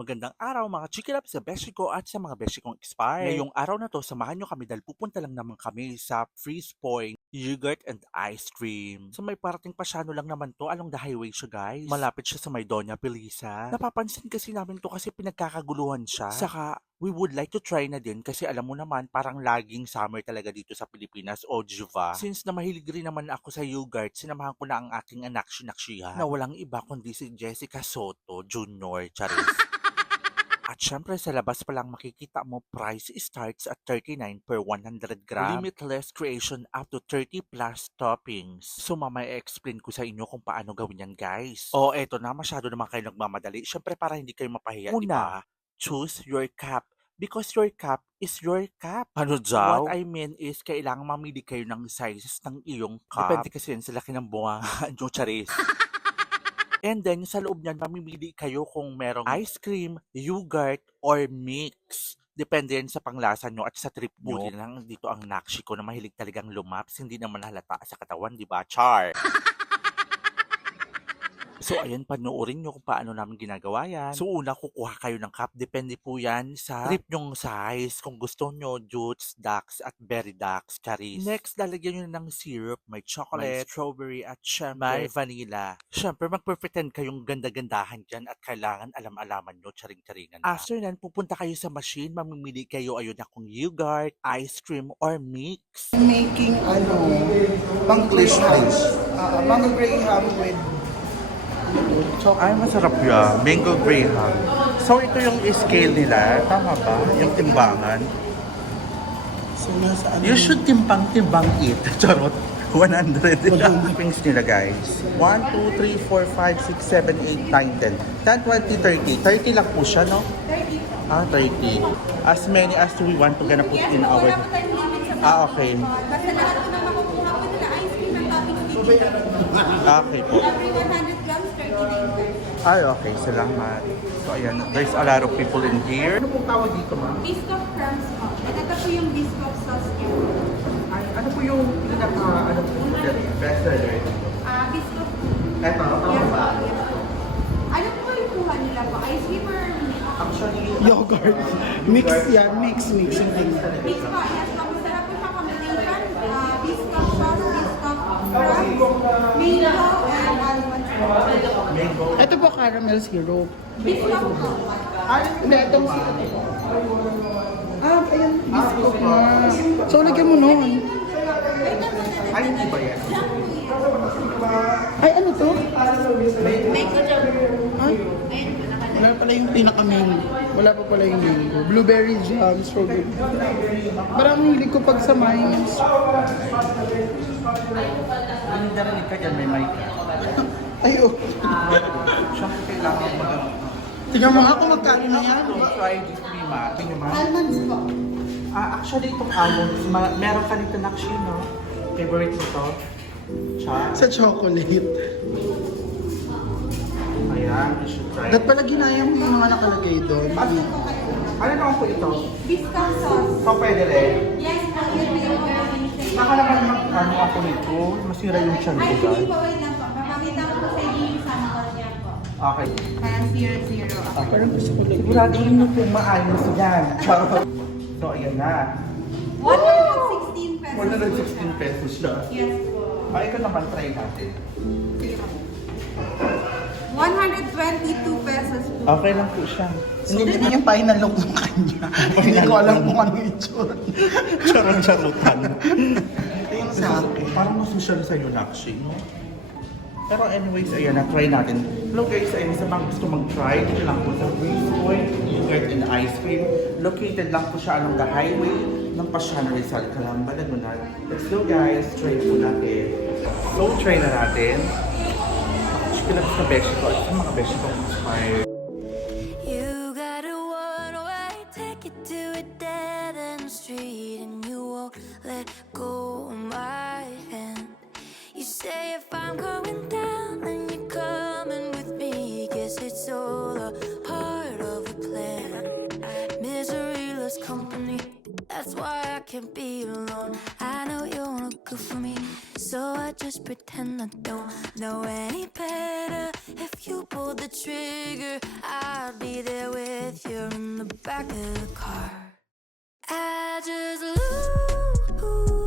Magandang araw mga chikilap sa beshi ko at sa mga beshi kong expired. Ngayong araw na to, samahan nyo kami dahil pupunta lang naman kami sa Freeze Point Yogurt and Ice Cream. So may parating pasyano lang naman to along the highway siya guys. Malapit siya sa may Doña Pelisa. Napapansin kasi namin to kasi pinagkakaguluhan siya. Saka we would like to try na din kasi alam mo naman parang laging summer talaga dito sa Pilipinas o Juva. Since na mahilig rin naman ako sa yogurt, sinamahan ko na ang aking anak sinakshiha na walang iba kundi si Jessica Soto Jr. Charis. At syempre sa labas pa lang makikita mo price starts at 39 per 100 gram. Limitless creation up to 30 plus toppings. So mamaya explain ko sa inyo kung paano gawin yan guys. O eto na masyado naman kayo nagmamadali. Syempre para hindi kayo mapahiya. Una, choose your cup. Because your cup is your cup. Ano daw? What I mean is, kailangan mamili kayo ng sizes ng iyong cup. Depende kasi yan sa laki ng bunga. Ano, charis. And then, sa loob niyan, mamimili kayo kung merong ice cream, yogurt, or mix. Depende yan sa panglasa nyo at sa trip nyo. Buti lang dito ang nakshi ko na mahilig talagang lumaps. Hindi naman halata sa katawan, di ba? Char! So, ayan, panoorin nyo kung paano namin ginagawa yan. So, una, kukuha kayo ng cup. Depende po yan sa trip nyong size. Kung gusto nyo, jutes, ducks, at berry ducks, charis. Next, lalagyan nyo ng syrup. May chocolate, may strawberry, at syempre, may vanilla. Syempre, magpe-pretend kayong ganda-gandahan dyan at kailangan alam-alaman nyo, charing-charingan. After nan, pupunta kayo sa machine. Mamimili kayo, ayun na kung yogurt, ice cream, or mix. making ano, mang graham. Uh, mango graham with Ay, masarap yan. Mango Graham. So, ito yung scale nila. Tama ba? Yung timbangan. so nasa ano, You should timbang-timbang it. Charot. 100. Toppings nila, guys. 1, 2, 3, 4, 5, 6, 7, 8, 9, 10. 10, 20, 30. 30 lang po siya, no? 30 po. Ah, 30. As many as we want to gonna put in our... Ah, okay. Basta lahat po na makukuha po nila ice cream ng topping dito. Okay po. Every 100 grams, 39 po. Ay, okay. Salamat. So, ayan. There's a lot of people in here. Ano pong tawag dito, ma'am? Biscoff crumbs po. At ito po yung biscoff sauce niya. Ay, ano po yung pinaka, ano po, best seller? Ah, biscoff. Eto, tama po, ba? yes po. Ano po yung kuha nila po? Ice cream or? Actually, yogurt. Mix yan, mix, mix. Mix po, yes po. Masarap po siya combination. Ah, biscoff sauce, biscoff crumbs, mango, and almond po. mango. Ito po caramel syrup. Hindi, itong Ah, ayan, biscuit na. So, lagyan mo nun. Ay, hindi ba yan? Ay, ano to? Mango jam. Ay, nakalagay. wala pala yung pinaka-main. Wala pa pala yung mango. Blueberry jam, strawberry. Parang ang hilig ko pag sa mines. Ano narinig ka dyan? May mic ka. Ay, oh. Siyempre, kailangan mag Tingnan mo nga kung magkano na yan. Try this ah. Tingnan mo. Almonds po. Ah, actually, itong almonds, ma- meron ka nito nakshi, no? Favorite mo to? Cha? Sa chocolate. Ayan, you should try. Dapat pala ginaya mo yung mga nakalagay doon. Ano, ano naman po ito? Biscoff sauce. So, pwede rin. Yes po, yun po yung. Baka naman mag, ano ako nito, masira yung chan ko, guys. wait lang po. Papakita ko po sa inyo yung sample niya po. Okay. Parang zero, zero. Parang gusto ko lang. Siguraduhin mo kung maayos yan. So, ayan na. 116 pesos. 116 pesos siya. Yes po. Ay, ito naman, try natin. 122 pesos po. Okay lang po siya. Hindi, hindi yung final look ng kanya. Hindi ko alam kung ano yung itsura. Charot-charotan. Tingin sa akin. Parang masosyal sa'yo, Nakshi, no? Pero anyways, ayan na, try natin. Hello guys, ayun sa mga gusto mag-try, dito lang po sa Breeze Point, Yogurt and Ice Cream. Located lang po siya along the highway ng Pasiano Rizal, Calamba, Laguna. Let's go guys, try po natin. So, try na natin. Chicken sa beshi ko, sa mga beshi ko inspired. loves company. That's why I can't be alone. I know you wanna go for me, so I just pretend I don't know any better. If you pull the trigger, I'll be there with you in the back of the car. I just lose.